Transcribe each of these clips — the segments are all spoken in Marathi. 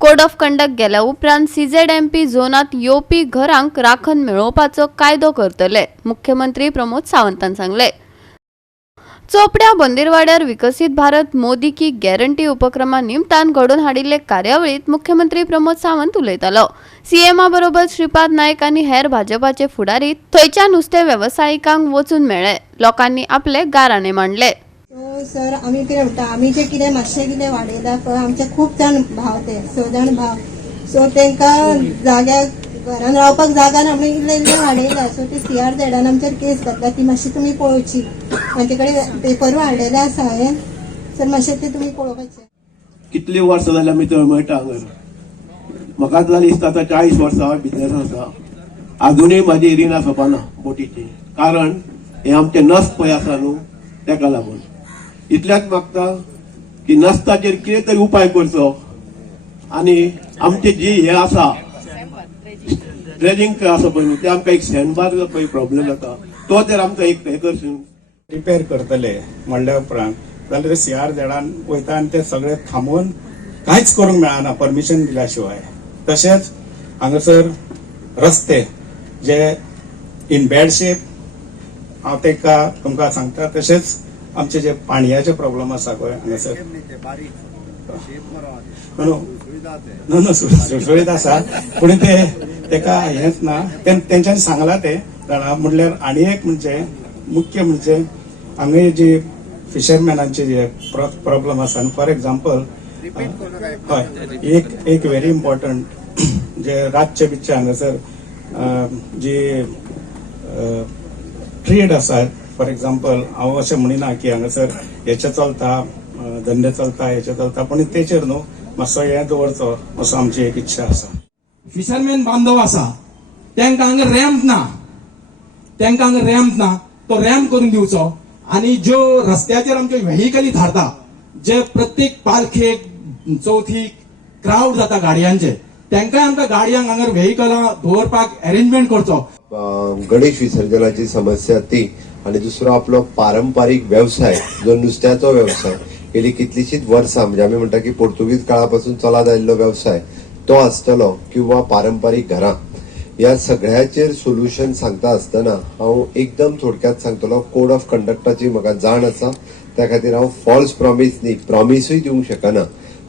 कोड ऑफ कंडक्ट गेल्या उपरांत CZMP झोनात येवपी घरांक राखण मेळोवपाचो कायदो करतले, मुख्यमंत्री प्रमोद सावंतान सांगले। चोपड्या बंदिरवाड्यार विकसित भारत मोदी की गॅरंटी उपक्रमा निमतान घडोवन हाडिल्ले कार्यावळीत मुख्यमंत्री प्रमोद सावंत उलयतालो। सीएमा बरोबर श्रीपाद नायक आनी हेर भाजपाचे फुडारी थंयच्या नुस्तें वेवसायिकांक वचून मेळ्ळे। लोकांनी आपले गाराणे मांडले। सर आमी कितें म्हणटा, आमी जे कितें मातशें कितें वाडयला पळय, आमचे खूब जाण भाव ते 6 जाण भाव, सो तांकां जाग्याक घरान रावपाक जागा ना म्हणून इल्लें इल्लें वाडयला। सो ते CRZन आमचेर केस घातला, ती मातशी तुमी पळोवची। म्हाजे कडेन पेपर हाडलेले आसा हांवें, सर मातशें ते तुमी पळोवपाचें। कितली वर्सां जाली आमी तळमळटा हांगर, म्हाका जाली दिसता आतां 40 वर्सां भितर आसा, अजूनय म्हाजी रिणां सोंपना बोटीची। कारण हे आमचे नस्त पळय आसा न्हू, तेका लागून इतल्याच मागता की नस्ताचेर कितें तरी उपाय करचो आनी आमचे जी हे आसा ड्रेजिंग आसा पळय ते आमकां एक सँडबार पळय प्रॉब्लेम जाता, तो जर आमकां एक हे करचो रिपेर करतले म्हणल्या उपरांत जाल्यार CRZन वयता आनी ते सगळे थांबोवन कांयच करूंक मेळना परमिशन दिल्या शिवाय। तशेंच हांगासर रस्ते जे इन बॅड शेप, हांव तेका तुमकां सांगता। तशेंच आमचे जे पाणयाचे प्रॉब्लेम आसा पळय हांगासर, सुशोळीत आसा पूण तेका हेंच ना, तेंच्यांनी सांगला ते जाणा। म्हणल्यार आनी एक म्हणजे मुख्य म्हणजे हांगा जी फिशरमॅनांचे जे प्रॉब्लेम आसा, फॉर एक्झाम्पल हय एक व्हेरी इम्पॉर्टंट जे रातचे बिच्चे हांगासर जी ट्रेड आसा, फॉर एक्झाम्पल हांव अशें म्हणिना की हांगासर हेचे चलता धंदे चलता हेचे चलता, पूण तेचेर न्हू मातसो हें दवरचो असो आमची एक इच्छा आसा। फिशरमॅन बांधव आसा तांकां हांगा रॅम्प ना, तो रॅम्प करून दिवचो। आनी ज्यो रस्त्याचेर आमच्यो व्हेहिकली धाडटा, जे प्रत्येक पालखेक चवथीक क्राउड जाता गाडयांचे, तांकांय आमकां गाडयांक हांगा व्हेहिकलां दवरपाक अरेंजमेंट करचो। गणेश विसर्जनाची समस्या ती, आणि दुसरो आपलो पारंपारीक व्यवसाय जो नुस्त्याचो व्यवसाय गेली कितलीशीच वर्सां म्हणजे आमी म्हणटा की पोर्तुगीज काळापासून चलत आयिल्लो व्यवसाय तो आसतलो, किंवा पारंपारीक घरां, ह्या सगळ्याचेर सोल्युशन सांगता आसतना हांव एकदम थोडक्यात सांगतलो। कोड ऑफ कंडक्टाची म्हाका जाण आसा, त्या खातीर हांव फॉल्स प्रॉमिस न्ही प्रॉमिसूय दिवंक शकना,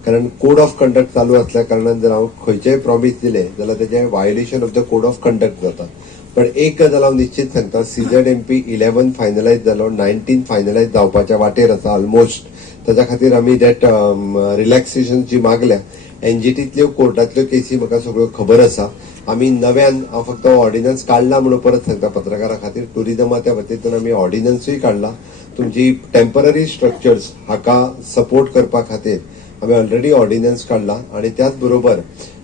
कारण कोड ऑफ कंडक्ट चालू असल्या कारणान जर हांव खंयचेय प्रॉमिस दिले जाल्यार तेजें violation of the code of conduct जाता। पण एक गजाल हांव निश्चित सांगता, CZMP 11 फायनलायज जालो, 19 फायनलायज जावपाच्या वाटेर आसा ऑलमोस्ट। ताच्या खातीर आमी डेट रिलॅक्सेशन जी मागल्या, NGTंतल्यो कोर्टांतल्यो केसी म्हाका सगळ्यो खबर आसा। आमी नव्यान हांव फक्त ऑर्डिनन्स काडला म्हणून परत सांगता पत्रकारा खातीर, टुरिजमाच्या वतींतून आमी ऑर्डिनन्सूय काडला। तुमची टेम्पररी स्ट्रक्चर्स हाका सपोर्ट करपा खातीर आमी ऑलरेडी ऑर्डिनन्स काडला। आणि त्याच बरोबर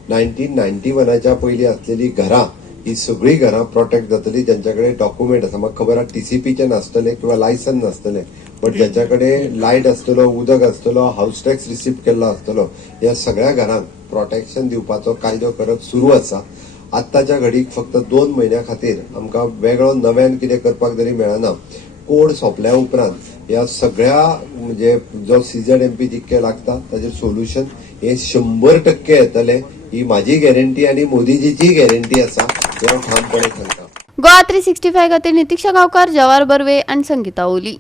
1991च्या पयलीं आसलेली घरां ही सगळी घरां प्रोटेक्ट जातली ज्यांच्याकडे डॉक्युमेंट आसा। म्हाका खबर आसा TCPचे नासतले किंवा लायसन नासतले, बट ज्यांच्याकडे लायट आसतलो, उदक आसतलो, हाऊस टॅक्स रिसीव्ह केल्लो आसतलो, ह्या सगळ्या घरांक प्रोटेक्शन दिवपाचो कायदो करप सुरू आसा। आत्ताच्या घडीक फक्त 2 म्हयन्या खातीर आमकां वेगळो नव्यान कितें करपाक जरी मेळना, कोड सोंपल्या उपरांत ह्या सगळ्या म्हणजे जो CZMP जितके लागता ताचेर सोल्युशन हे 100% येतले, ही माझी गॅरंटी आणि मोदीजीची गॅरंटी आसा, हे हांव ठामपणे सांगता। गोवा 365 खातीर नितीक्षा गांवकार, जवाहर बर्वे आनी संगीता ओली।